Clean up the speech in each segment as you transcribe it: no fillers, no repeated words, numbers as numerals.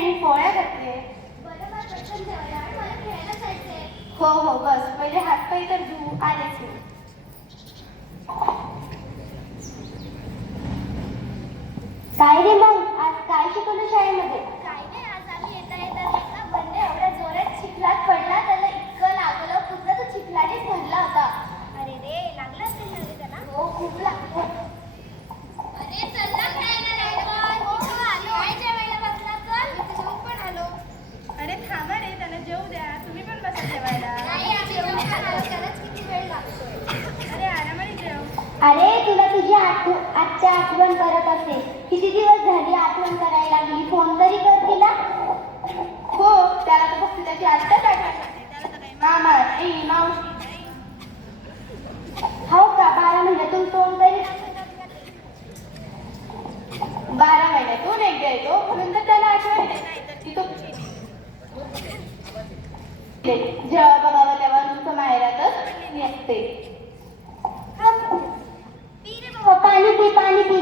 मी पोळ्या करते. हो हो बस, पहिले हातपाय तर धू, आलेच मी. काय रे मग आज काय शिकवलं शाळेमध्ये? काय नाही, आज आम्ही येता येता बंडे एवढ्या जोरात चिखलात पडला, त्याला इतकं लागलं, पूर्ण तो चिखलानेच भरला होता. अरे रे, लागला असेल ना रे त्याला? हो, खूप लागलं. अरे चल ना खेळायला रायफल. हो आलो. काय जेवायला बसला? चल, मी जेवून पण आलो. अरे थांबा रे, त्याला जेवू द्या, तुम्ही पण बसा जेवायला. नाही आम्ही जेवून पण आलो, त्यालाच किती वेळ लागतोय. अरे आरामाने जेव. अरे तुला तुझी आत्या आठवण करत असेल. किती दिवस झाली आठवण करायला लागली, फोन तरी कर तिला. हो, त्याला तर फक्त त्याची आत्ताच आठवण करते, त्याला तर काही मामा मावशी. हो का, 12 महिन्यातून फोन तरी. 12 महिन्यातून एकदा येतो म्हणून तर त्याला आठवण येते, नाही तर ती तो जेव्हा बघावं तेव्हा नुसतं माहेरातच मी असते. पाणी पी, पाणी पी.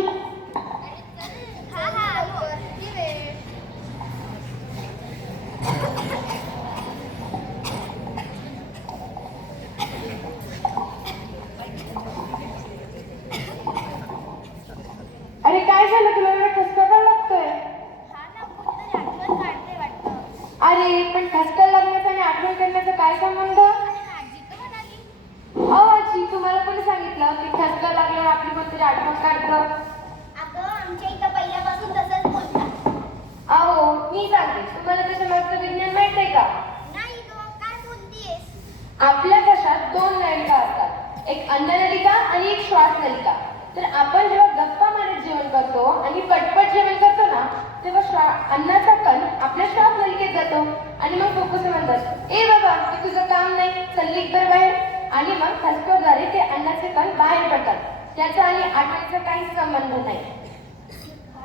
अरे काय झालं तुला, एवढा ठसका का लागतोय? अरे पण ठसका लागण्याचा आणि आठवण करण्याचा काय संबंध? आजी, तुम्हाला पण सांगितलं की ठसका लागल्यावर आपली कोणतरी आठवण काढतं. अगं आमच्या इथं पहिल्यापासून तसंच बोलतात. अहो मी सांगते, तुम्हाला त्याच्या मागचं विज्ञान माहित आहे का? नाही गं, काय बोलतीयस? आपल्या घशात 2 नलिका असतात, एक अन्ननलिका आणि एक श्वास नलिका. तर आपण जेव्हा गप्पा मारत जेवण करतो आणि पटपट जेवण करतो ना, तेव्हा अन्नाचा कण आपल्या श्वास नलिकेत जातो आणि मग फुफ्फुस म्हणतात, ए बाबा ते तुझं काम नाही, चल निघ बरं बाहेर. आणि मग ठसक्याद्वारे ते अन्नाचे कण बाहेर पडतात. त्याचा आणि आठवणीचा काहीच संबंध नाही.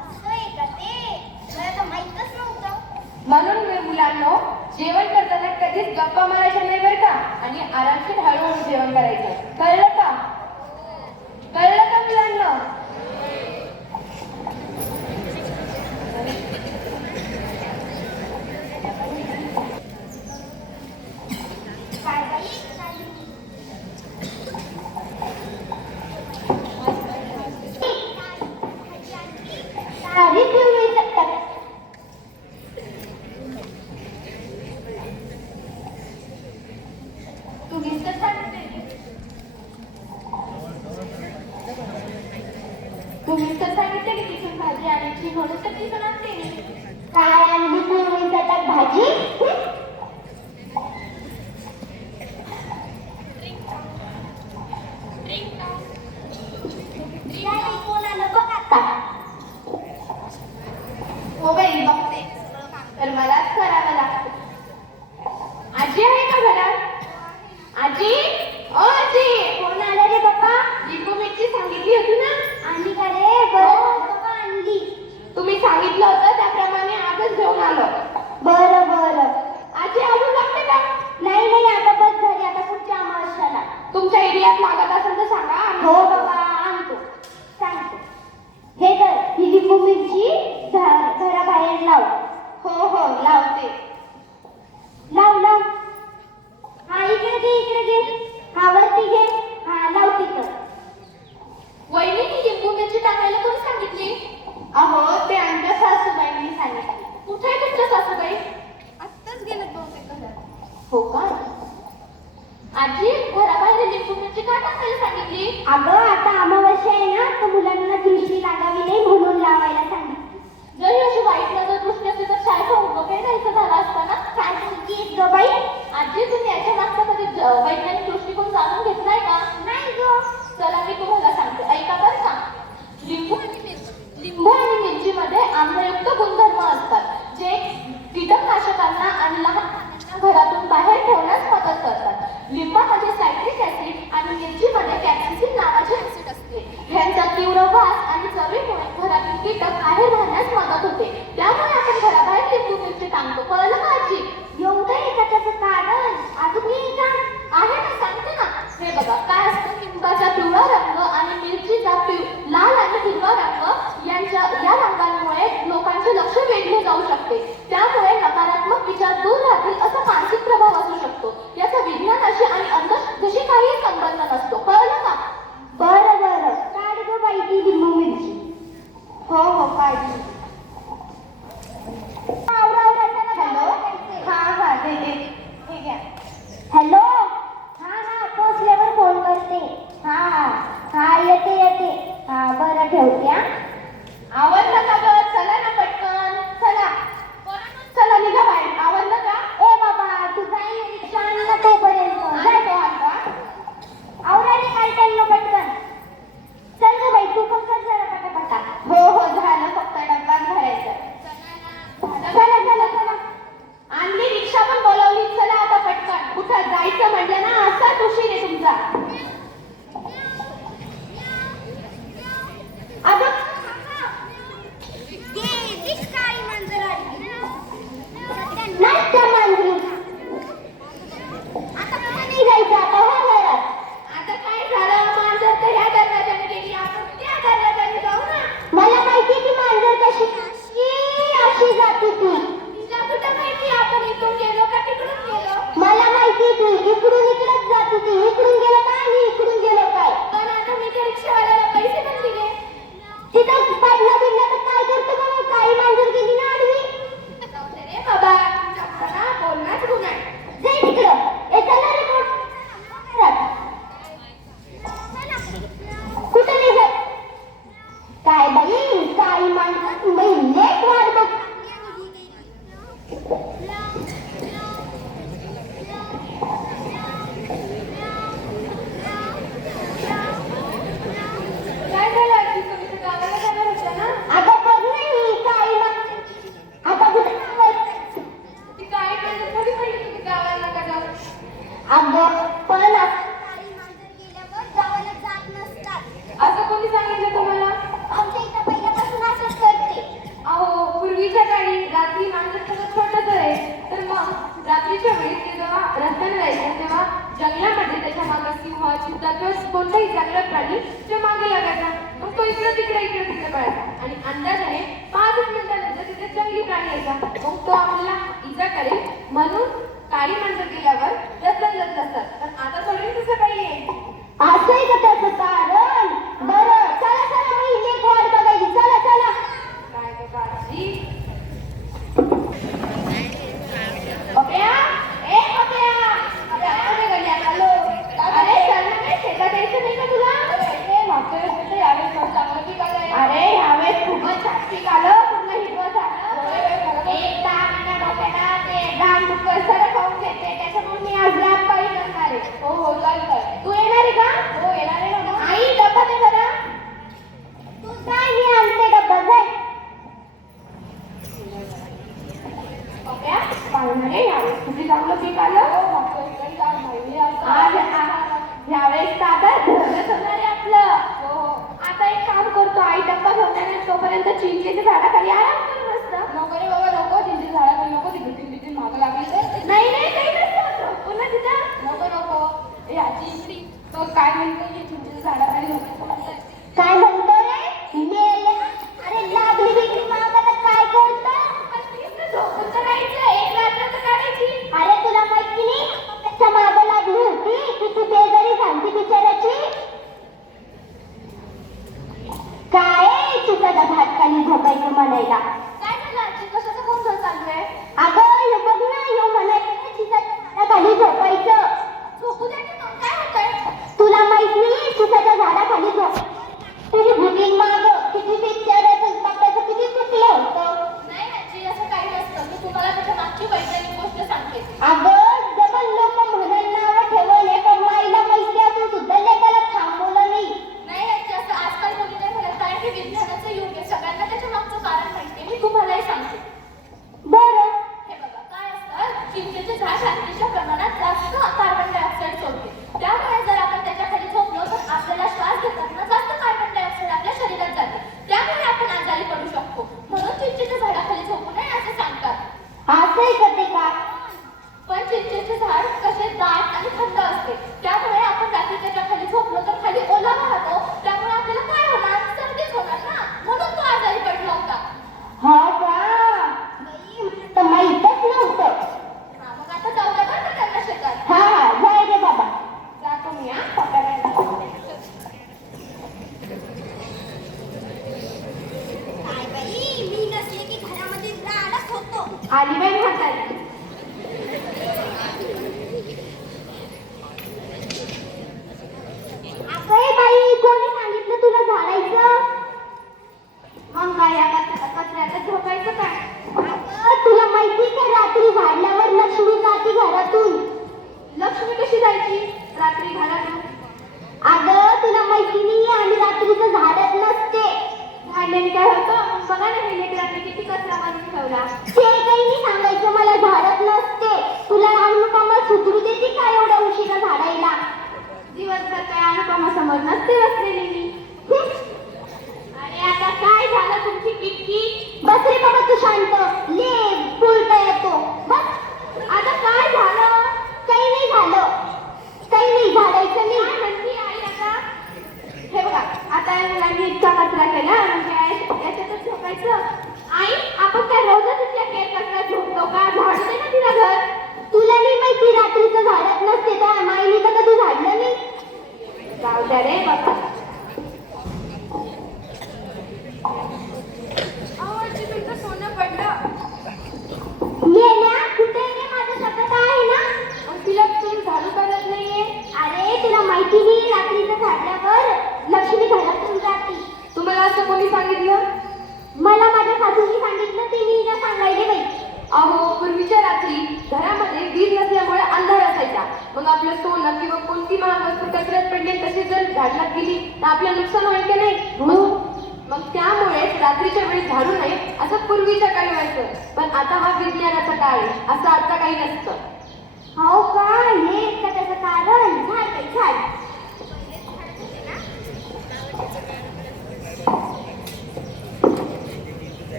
असं आहे का ते? मला तर माहीतच नव्हतं. म्हणून मी मुलांनो, जेवण करताना कधीच गप्पा मारायच्या नाही बरं का, आणि आरामशीर हळूहळू जेवण करायचं. कळलं का? कळलं का मुलांना? काय बाई? सारी तुम्ही शकतात. तुम्हीच तर सांगते. तुम्हीच तर सांगितलं की तिथून भाजी आणायची, म्हणून तर तिथून आणते मी. काय आणली पूर्वी चटक भाजी? नाही, कोण आलं बघ आता. हो बाई बघते, तर मलाच करावं लागतं. आजी आहे का घरात? आजी, ओ आजी. कोण आलं रे बाप्पा? लिंबू मिरची सांगितली होती ना? आणली का रे? बरं बाबा आणली. तुम्ही सांगितलं होतं त्याप्रमाणे आजच घेऊन आलो. बरं बरं. आजी अजून लागते का? नाही नाही, आता बस झाली, आता पुढच्या अमावस्याला. तुमच्या एरियात लागत असेल तर सांगा. हो बाबा, आणतो, सांगतो. हे तर ही लिंबू मिरची घराबाहेर लाव. हो हो लावते. लाव लाव. हा इकडे घे, इकडे घे. हा वरती घे. हा लाव तिथं. वहिनी लिंबू मिरची टाकायला कोणी सांगितली? अहो ते आमच्या सासूबाईंनी सांगितली. कुठे आहे तुमच्या सासूबाई? आत्ताच गेलेत बहुतेक घरात. हो का? आजी, घराबाहेर लिंबू मिरची का टाकायला सांगितली? अगं आता अमावस्या आहे ना, तर मुलांना दृष्टी लागावी नाही म्हणून लावायला सांगितलं. जरी अशी वाईट नजर दृष्टी असली तर शाळेचा होमवर्क राहायचं झाला असता ना. काय बोलतीयस ग बाई? आजी, तुम्ही याच्या मागचा कधी वैज्ञानिक दृष्टिकोन जाणून घेतलाय का? नाही ग. चला मी तुम्हाला सांगते, ऐका बरं का. लिंबू आणि मिरचीमध्ये आम्लयुक्त गुणधर्म असतात, जे कीटकनाशकांना आणि लहान प्राण्यांना घरातून बाहेर ठेवण्यास मदत करतात. लिंबामध्ये सायट्रिक ऍसिड आणि मिरचीमध्ये कॅप्सिसिन नावाचे ऍसिड असते. ह्यांचा तीव्र वास आणि चवीमुळे घरातील कीटक बाहेर राहण्यास मदत होते. त्यामुळे आपण घराबाहेर लिंबू मिरची टाकतो. कळलं का आजी? एवढं आहे का त्याचं कारण? अजून नाही का? आहे ना, सांगते ना. हे बघा काय असतं, लिंबाचा पिवळा रंग आणि मिरचीचा लाल आणि हिरवा रंग या रंगांमुळे लोकांचे लक्ष वेधले जाऊ शकते. त्या ठेवते हा. आवडलं का ग? चला ना पटकन, चला चला निघा बाहेर. आवडलं का? ए बाबा तू जाई रिक्षा आण ना तोपर्यंत नाही तो आणला. आवराने काय टाइम पटकन. चल ग बाई तू पण कर जरा पटापटा. हो हो झालं, फक्त डब्बा भरायचा. चला चला चला. आणली रिक्षा पण बोलावली. चला आता पटकन. कुठं जायचं म्हटलं ना असाच उशीर आहे तुमचा. अगं काळी मांजर आली. नाही त्या मांजरी. आता कुठे निघायचं आता हो घरात. आता काय झालं? मांजर तर ह्या दरवाजाने गेली, आपण त्या दरवाजाने जाऊ ना. मला माहिती की मांजर कशी अशी जाते ती. तिला कुठं माहिती आपण इथून गेलो का तिकडून गेलो? मला माहिती ती इकडून इकडेच जाते ती. इकडून गेलो काय आणि इकडून गेलो काय. पण आता मी त्या रिक्षावाल्याला पैसे पण दिले. तिथं पडला बिडला तर काय करतो बाबा. काळी मांजर गेली ना आडवी. जाऊ दे रे बाबा, तुमच्याकडं ना बोलण्याच गुण आहे. जाई तिकडं. ए चला रे पोट. कुठं निघत काय बाई काळी मांजर बाई लेट वाट बघ. काय झालं आजी? तुम्ही तर गावाला जाणार होत्या ना? आता बघ नाही काळी मांजर आता कुठे जायचं? ती काय मांजर थोडी पडली तुम्ही गावाला नका जाऊ. अगं पण काळी मांजर गेल्यावर गावाला जात नसतात. असं कोणी सांगितलं तुम्हाला? आमच्या इथं पहिल्यापासून असंच करते. अहो पूर्वीच्या काळी रात्री मांजर सगळं छोटंच आहे, तर मग रात्रीच्या वेळी ते जेव्हा रस्त्याने जायचं तेव्हा जंगलामध्ये त्याच्या मागे सिंह, चित्ता किंवा कोणताही जंगलात प्राणी ते मागे लागायचा. मग तो इकडे तिकडे पळायचा आणि अंदाजाने 5 मिनिटानंतर तिथे जंगली प्राणी यायचा. मग तो आपल्याला इजा करेल म्हणून काळी मांजर गेल्यावर रस्त्यात जात असतात. पण आता थोडी तसं काही आहे. असंय का त्याचं कारण. बरं चला चला मी लेट वाट बघायची. चला चला. काय गं बाजी? पप्या, ए पप्या, पप्या, कुठे गेली आता? लो. अरे चल ना, काय शेतात यायचं नाही का तुला? मागच्या वेळेस कसं यावेळेस चांगलं पीक आलंय. अरे ह्यावेळेस खूपच छान पीक आलं, पूर्ण हिरवं झालं. एक 10 महिन्या डोक्याला ते धान डुक्कर सगळं खाऊन घेते, त्याच्यामुळे मी आज लाभपाळी करणार आहे. हो हो चालतंय. तू येणार आहे का? हो येणार आहे ना. आई डबा दे बरं. तू काय मी आणते डब्बा जाय. पप्या, पाहुणे यावेळेस किती चांगलं पीक आलं. आज ह्यावेळेस दादा धरलंच होणार आहे आपलं. आता एक काम करतो, आई डब्बा घेऊन येणार तोपर्यंत चिंचेच्या झाडाखाली आराम कर मस्त. नको रे बाबा नको, चिंचेच्या झाडाखाली नको, ती बिटिन मागं लागली तर. नाही नाही काही नसतं, पुन्हा तिथं नको. याची इकडे बघ काय म्हणतो, हे चिंचेच्या झाडाखाली झोपायचं म्हणतंय. काय म्हणतो रे मेले. अरे लागली बिगली मागा तर काय करतो. झोपून तर राहायचं, एक रात्र तर काढायची. अरे तुला माहिती नाही त्याच्या मागं लागली होती किती बेजारी झाली बिचाराची. काय चिकाच्या भातखाली झोपायचं म्हणायला. काय झालं आजी? कशाचा गोंधळ चालू आहे? अगं हे बघ ना ह्यो म्हणायचं चिकाच्या झाडाखाली झोपायचं. झोपू दे की मग काय होतंय? तुला माहित नाही चिकाच्या झाडाखाली झोप तुझी भुकीन माग किती बिचाराचं बापाचं किती चुकलं होतं. नाही आजी असं काही नसतं. मी तुम्हाला त्याच्या मागची वैज्ञानिक गोष्ट सांगते. अगं जबल लोक म्हणायला नावं ठेवले पण माईला माहिती असून सुद्धा लेकाला थांबवलं नाही. नाही आजी असं आजकाल कोणी नाही म्हणत, कारण की विज्ञानाचं युग आहे. सगळ्यांना त्याच्या मागचं कारण माहिती आहे. मी तुम्हालाही सांगते. बरं हे बघा काय असतं, चिंचेचे झाड रात्रीच्या प्रमाणात जास्त कार्बन डायऑक्साईड सोडते. त्यामुळे जर आपण त्याच्या खाली झोपलो तर आपल्याला श्वास घेताना जास्त कार्बन डायऑक्साईड आपल्या शरीरात जाते. त्यामुळे आपण आजारी पडू शकतो. म्हणून चिंचेच्या झाडाखाली झोपू नये असं सांगतात. असंही करते का. पण चिंचेचे झाड कसे दाट आणि थंड असते, त्यामुळे आपण रात्री त्याच्या खाली झोपलो तर खाली ओलावा राहतो. त्यामुळे आपल्याला काय होणार? सर्दीच होणार ना. म्हणून तो आजारी पडला होता. हा का बाई तर माहीतच नव्हतं. मग आता जाऊ द्या बरं का त्यांना शेतात. हा जाय रे बाबा. जातो मी हा पप्याला. काय बाई मी नसले की घरामध्ये राडच होतो. आली बाई म्हातारी. अगं बाई कोणी सांगितलं तुला झाडायचं. समोर नसते बसलेली मी. अरे आता काय झालं तुमची किटकिट? बस रे बाबा तू शांत. ले बोलता येतो. बस. आता काय झालं? काही नाही झालं. काही नाही झाडायचं नाही. काय म्हणती आई आता? हे बघा आता या मुलांनी इतका कचरा केला म्हणजे याच्यातच झोपायचं. आई आपण काय रोजच इतक्या केर कचरा झोपतो का? झाडू दे ना तिला घर. तुला नाही माहिती रात्रीचं झाडत नसते त्या माईने तर कधी झाडलं नाही. जाऊ द्या रे बाबा. सोनं पडलं. मेल्या कुठे रे माझं सतत आहे ना. तिला तुम्ही झाडू करत नाहीये. अरे तुला माहिती नाही रात्रीचं झाडल्यावर लक्ष्मी घरातून जाते. तुम्हाला असं कोणी सांगितलं? मला माझ्या सासूने सांगितलं ते मी हिला सांगायले बाई. अहो पूर्वीच्या रात्री घरामध्ये वीज नसल्यामुळे अंधार असायचा. मग आपलं सोनं किंवा कोणती महाग वस्तू कचऱ्यात पडली तशी जर झाडण्यात गेली तर आपलं नुकसान होईल की नाही? मग त्यामुळेच रात्रीच्या वेळी झाडू नये असं पूर्वीच्या काळी व्हायचं. पण आता हा विज्ञानाचा काळ आहे. असं आता काही नसतं. हो का हे का त्याचं कारण. झाड बाई झाड.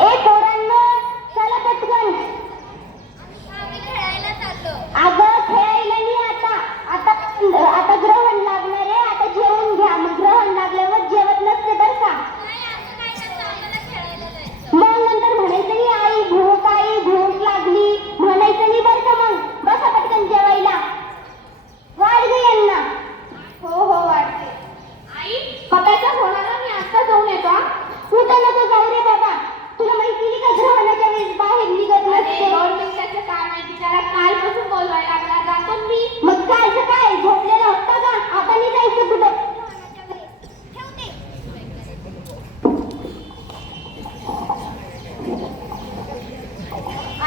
ए पोरांनो चला पटकन. अगं खेळायला नाही आता. आता ग्रहण लागणार आहे. आता जेवून घ्या. मग ग्रहण लागल्यावर जेवत नसते बरं का. मग नंतर म्हणायचं नाही आई भूक लागली म्हणायचं नाही बरं का. मग बसा पटकन जेवायला. वाढ गे यांना. हो हो वाटते. आई पप्पाचा फोन आला मी आता जाऊन येतो. कुठं नको जाऊ रे बाबा. तुला माहिती नाही का ग्रहणाच्या वेळेस बाहेर निघत नसते. 2 मिनिटाचं काय माहिती त्याला कालपासून बोलवायला लागला. जातो मी. मग कायचं काय झोपलेला होता का. आता नाही जायचं कुठं.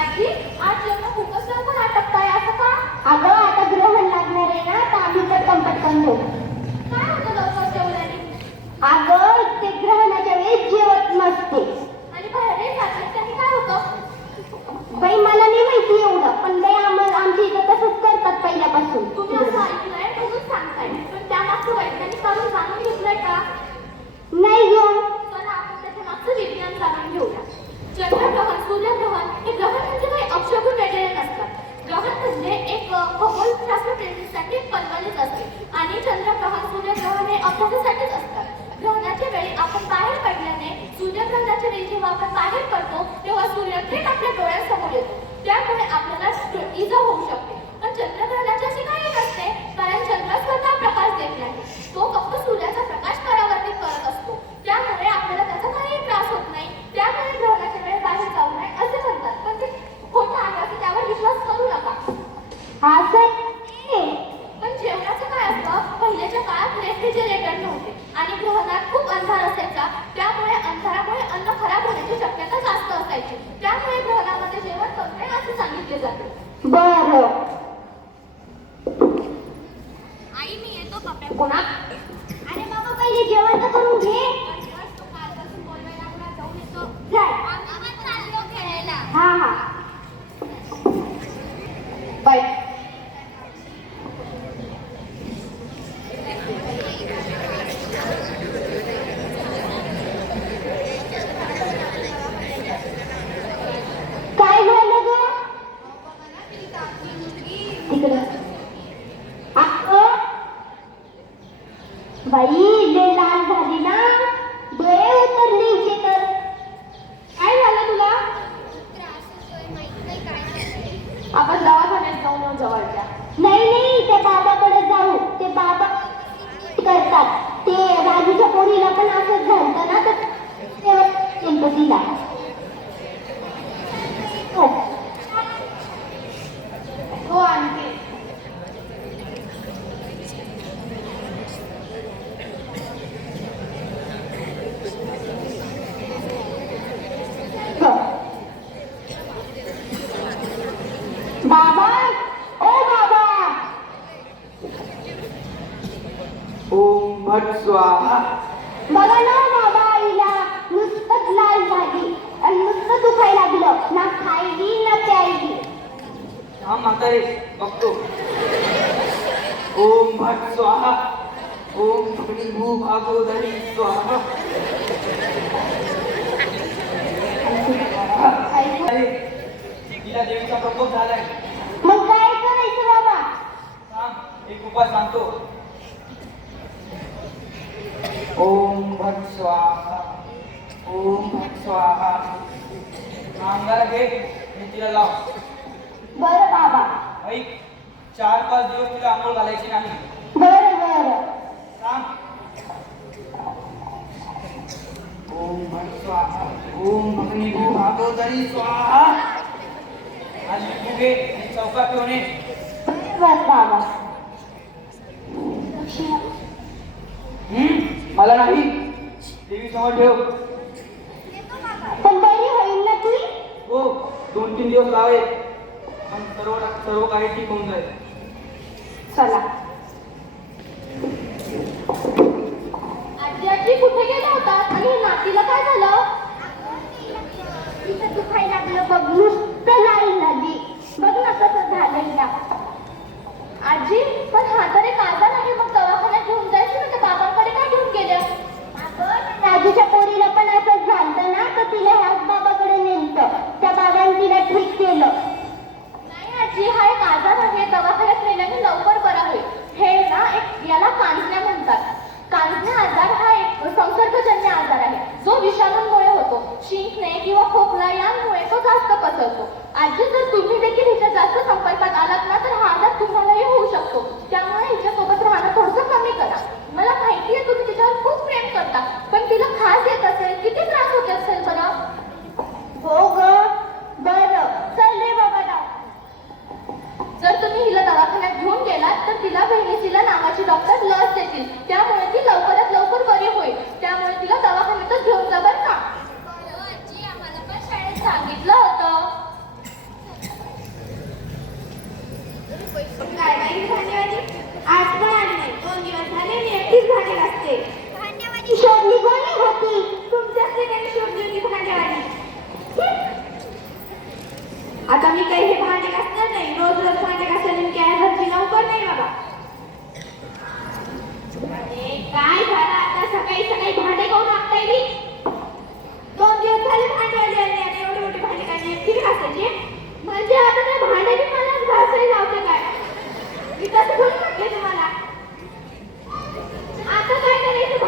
आजी आज जेवण खूपच लवकर आटपताय असं का? अगं आता ग्रहण लागणार आहे ना तर आम्ही पटकन घेऊ. काय होतं लवकर जेवल्याने? अगं ते ग्रहणाच्या वेळेस जेवत नसते. आणि बाहेर जातात त्याने काय होतं? बाई मला नाही माहिती एवढं. पण बाई आमच्या इथं तसंच करतात पहिल्यापासून. तुम्ही असं ऐकलंय म्हणून सांगताय. पण त्यामागचं वैज्ञानिक कारण जाणून घेतलंय का? नाही गं. चला आपण त्याच्या मागचं विज्ञान जाणून घेऊया. चंद्रग्रहण सूर्यग्रहण हे ग्रहण म्हणजे काही अपशकुन वेगळे नसतात. ग्रहण म्हणजे एक खगोलशास्त्र प्रेरणेसाठी कल्पनेच असते. आणि चंद्रग्रहण सूर्यग्रहण हे अभ्यासासाठीच असतात. ग्रहणाच्या वेळी आपण बाहेर पडल्याने सूर्यग्रहणाच्या वेळी जेव्हा आपण बाहेर पडतो तेव्हा सूर्य थेट आपल्या डोळ्यांसमोर येतो. त्यामुळे आपल्याला इजा होऊ शकते. पण चंद्रग्रहणाची अशी काही नसते कारण चंद्र स्वतः प्रकाश देत नाही. तो फक्त सूर्याचा प्रकाश परावर्तित करत असतो. त्यामुळे आपल्याला त्याचा काही त्रास होत नाही. त्यामुळे ग्रहणाच्या वेळी बाहेर जाऊ नये असे म्हणतात. पण ते खोटं आहे असं त्यावर विश्वास करू नका. पण जेवणाचं काय असतं? पहिल्याच्या काळात रेफ्रिजरेटर नव्हते आणि ग्रहणात खूप अंधार असायचा. त्यामुळे अंधारामुळे अन्न खराब होण्याची शक्यता जास्त असायची. त्यामुळे ग्रहणामध्ये जेवण करू नये असे सांगितले जाते. बरं. आई मी येतो पप्पा. कोणा? अरे बाबा पहिले जेवण तर करून घे. कालपासून बोलवायला लागला. जाऊन येतो. जाय. आम्ही चाललो खेळायला. हा हा. बाय. काय झालं ग तिकडं. बाई लय लाल झाली ना. डोळे उतरले हिचे तर. काय झालं तुला? आपण दवाखान्यात जाऊन येऊ जवळच्या. नाही त्या बाबाकडे जाऊ. ते बाबा करतात. ते राजूच्या पोरीला पण असंच झालं ना तर तेव्हा केलं तिला. हो आणखी बाबा ओ बाबा. ओम भट स्वाहा. बघा ना बाबा आईला नुसतंच लाल झाली आणि नुसतं दुखायला लागलं. ना खायली ना प्यायली. हा म्हातारे बघतो. ओम भट स्वाहा. ओम भगनी भू भागोदरी स्वाहा. अरे, तिला देवीचा प्रकोप झालाय. मग काय करायचं बाबा? सांग, एक उपाय सांगतो. ओम भट स्वाहा. ओम भट स्वाहा. अंगाला घे आणि तिला लाव. बरं बाबा. ऐक, 4-5 दिवस तिला आंघोळ घालायची नाही. बरं बरं. सांग. ओम भट स्वाहा. ओम भगनी भू भागोदरी स्वाहा. आणि लिंबू घे आणि चौकात ठेवून ये. बरं बाबा. मला नाही, देवी समोर ठेव. पण बरी होईल ना ती? हो, 2-3 दिवस लावे, पण सर्व काही ठीक होऊन जाईल. चला. आजी कुठे गेला होता आणि नातीला काय झालं? तिचं दुखायला लागलं बघ, नुसतं लाईन लागली. बघ ना कसं झालंय ना. आजी, पण हा तर एक आजार आहे, मग दवाखान्यात घेऊन जायचं ना. त्या बाबांकडे काय घेऊन गेल्या? राजूच्या पोरीला पण असंच झालं ना, तर तिला ह्याच बाबाकडे नेलं. त्या बाबांनी तिला ठीक केलं. नाही आजी, हा एक आजार आहे, दवाखान्यात नेल्याने लवकर बरा होईल. हे ना याला कांजण्या म्हणतात. कांजण्या आजार हा एक संसर्गजन्य आजार आहे, जो विषाणूंमुळे होतो. शिंकणे किंवा खोकला यांमुळे तो जास्त पसरतो. आजी, जर तुम्ही देखील हिच्या जास्त संपर्कात आलात ना, तर हा आजार तुम्हालाही होऊ शकतो. त्यामुळे हिच्यासोबत राहणं थोडंसं कमी करा. मला माहिती आहे तुम्ही तिच्यावर खूप प्रेम करता, पण तिला खास येत असेल, किती त्रास होत असेल बरं? हो ग. बरं चल रे बाबा जाऊ. जर तुम्ही हिला दवाखान्यात घेऊन गेलात तर तिला व्हेनिसिला नावाची डॉक्टर लस देतील. त्यामुळे ती लवकरात लवकर बरी होईल. त्यामुळे तिला दवाखान्यातच घेऊन जा बरं का? आजी, आम्हाला पण शाळेत सांगितलं होतं. काय बाई भांडेवाली? आज पण आली नाही. 2 दिवस झाले मी एकटीच भांडे घासते. भांडेवाली शोधली कोणी होती? तुमच्याच ठिकाणी शोधली होती भांडेवाली. आता मी काही हे भांडे घासणार नाही. रोज रोज भांडे घासायला काय घरची नोकर नाही बाबा. अरे काय झालं आता? सकाळी सकाळी भांडे कोण टाकताय मी? 2 दिवस झाले भांडेवाली आली आणि एवढे मोठे भांडे काय एकटी घासायचे? म्हणजे आता काय भांडे बी मलाच घासायला लावते काय? मी तसं थोडी म्हटले तुम्हाला. आता काय करायचं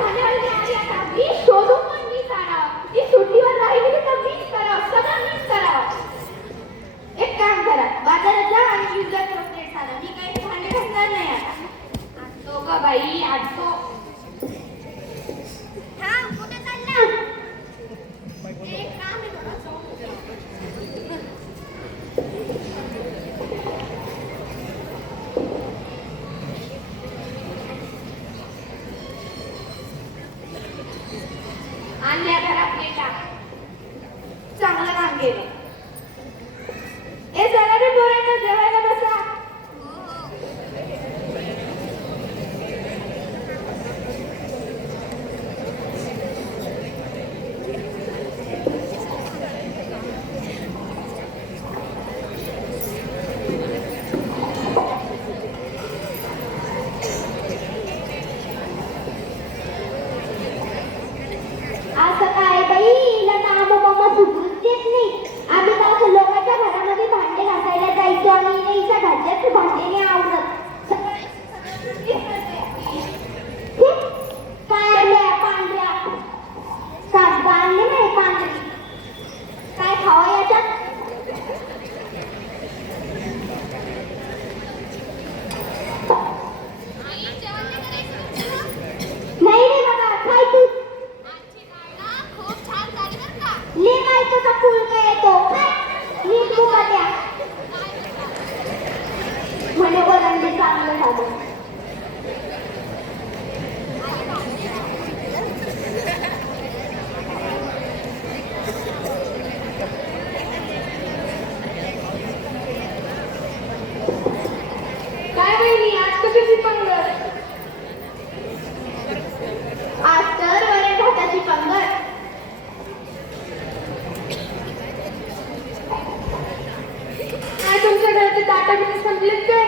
ताटाबिटी संपलेत काय?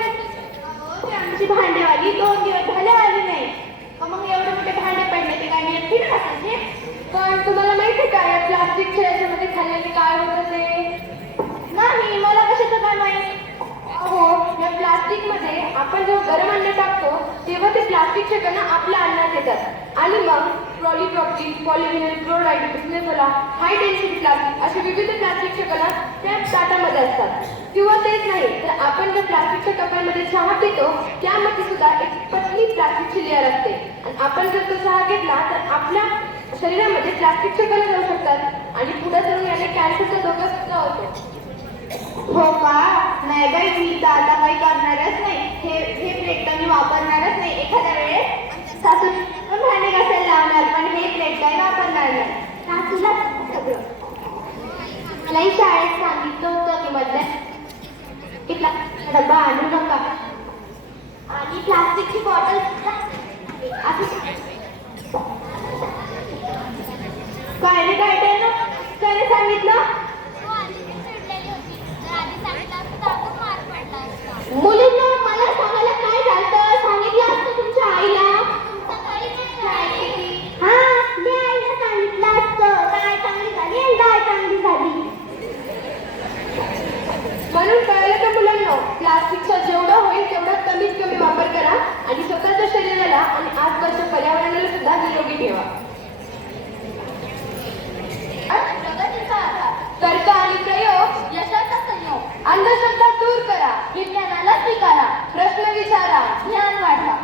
अहो, ती आमची भांडेवाली 2 दिवस झाले आली नाही. मग एवढे मोठे भांडे पडले ते काय मी एकटी घासायचे? पण तुम्हाला माहिती आहे का या प्लास्टिकच्या याच्यामध्ये खाल्ल्याने काय होतं ते? नाही, मला कशाचं काय माहिती? अहो, या प्लास्टिकमध्ये आपण जेव्हा गरम अन्न टाकतो तेव्हा ते प्लास्टिकचे कण आपल्या अन्नात येतात आणि मग पॉलिप्रॉपिलीन, पॉलिव्हिनाइल क्लोराईड, बिस्मुथला, हाय डेन्सिटी प्लास्टिक असे विविध प्लास्टिकचे कण त्या ताटामध्ये असतात. किंवा तेच नाही तर आपण ज्या प्लास्टिकच्या कपांमध्ये चहा पितो त्यामध्ये सुद्धा एक पतली प्लास्टिकची लेअर असते आणि आपण जर तो चहा घेतला तर आपल्या शरीरामध्ये प्लास्टिकचे कण जाऊ शकतात आणि पुढे जाऊन याने कॅन्सरचा धोका सुद्धा होतो. हो का? नाही बाई, मी तर आता काही करणारच नाही. हे प्लेट तर मी वापरणारच नाही. एखाद्या वेळेस सासू भांडे घासायला लावणार, पण हे प्लेट काही वापरणार नाही. सासूला सगळं. मलाही शाळेत सांगितलं होतं की मधल्या इथला डब्बा आणू नका आणि प्लास्टिकची बॉटल काय रे काय ना त्याने सांगितलं. मुलींना मला सांगायला काय झालं सांगितलं असतं तुमच्या आईला. हा, मी आईला सांगितलं असतं काय चांगली झाली आणि काय चांगली झाली. म्हणून कळलं का मुलांना, प्लास्टिकचा जेवढा होईल तेवढा कमीत कमी वापर करा आणि स्वतःच्या शरीराला आणि आसपासच्या पर्यावरणाला सुद्धा निरोगी ठेवा. प्रगतीचा आधार, तर्क आणि प्रयोग, यशाचा संयोग, अंधश्रद्धा दूर करा, विज्ञानाला स्वीकारा, प्रश्न विचारा. ज्ञान वाढवा.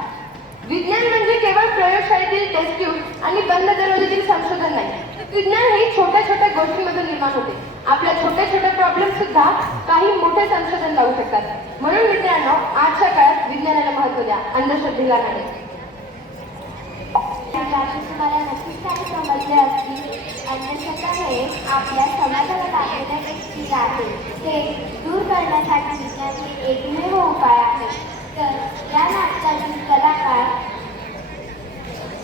विज्ञान म्हणजे केवळ प्रयोगशाळेतील टेस्ट ट्यूब आणि बंद दरवाजेतील संशोधन नाही. विज्ञान हे छोट्या छोट्या गोष्टींमधून निर्माण होते. आपल्या छोट्या छोट्या प्रॉब्लेम सुद्धा काही मोठे संशोधन लावू शकतात. म्हणून मित्रांनो, आजच्या काळात विज्ञानाला महत्त्व द्या, अंधश्रद्धेला नाही. तुम्हाला नक्कीच काही समजले असतील. अंधश्रद्धा हे आपल्या समाजाला लागलेलं एक स्थिर आहे. ते दूर करण्यासाठी विज्ञान हे एकमेव उपाय आहे. तर या नाटकातील कलाकार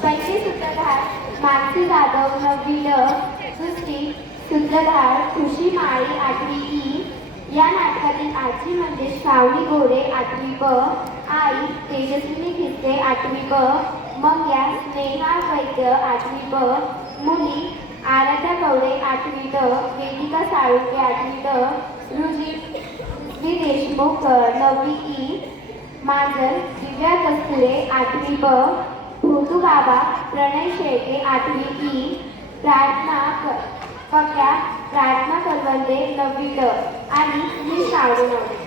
पहिली सूत्रधार मानसी जाधव, 9वी ल, दुसरी सूत्रधार खुशी माळी 8वी ई. या नाटकातील आजी म्हणजे श्रावणी गोरे 8वी ब, आई तेजस्विनी खिस्ते 8वी ब, मग या स्नेहा वैद्य 8वी ब, मुली आराध्या कवडे 8वी ड, वेदिका साळुंके 8वी ड, रुजी देशमुख 9वी ई, मांजर दिव्या कस्तुरे 8वी ब, भोतू बाबा प्रणय शेळके 8वी ई, प्रार्थना करवंदे 9वी ड आणि मी श्रावणी नवरे.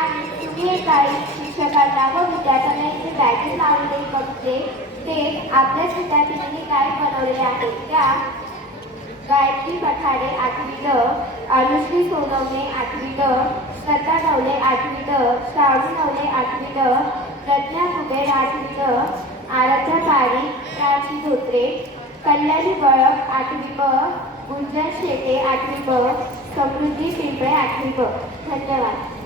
आणि तुम्ही हे काही शिक्षकांना व विद्यार्थ्यांना इथे बॅगेज लावलेले बघते ते आपल्याच विद्यार्थिनींनी काय बनवलेले आहे. त्या गायत्री पठाडे 8वी ड, अनुश्री सोनवणे 8वी ड, श्रद्धा नवले 8वी ड, श्रावणी नवले 8वी ड, प्रज्ञा कुबेर 8वी ड, आराध्या पारी, प्राची धोत्रे, कल्याणी बळक 8वी ब, गुंजन शेटे 8वी ब, समृद्धी पिंपळे 8वी ब. धन्यवाद.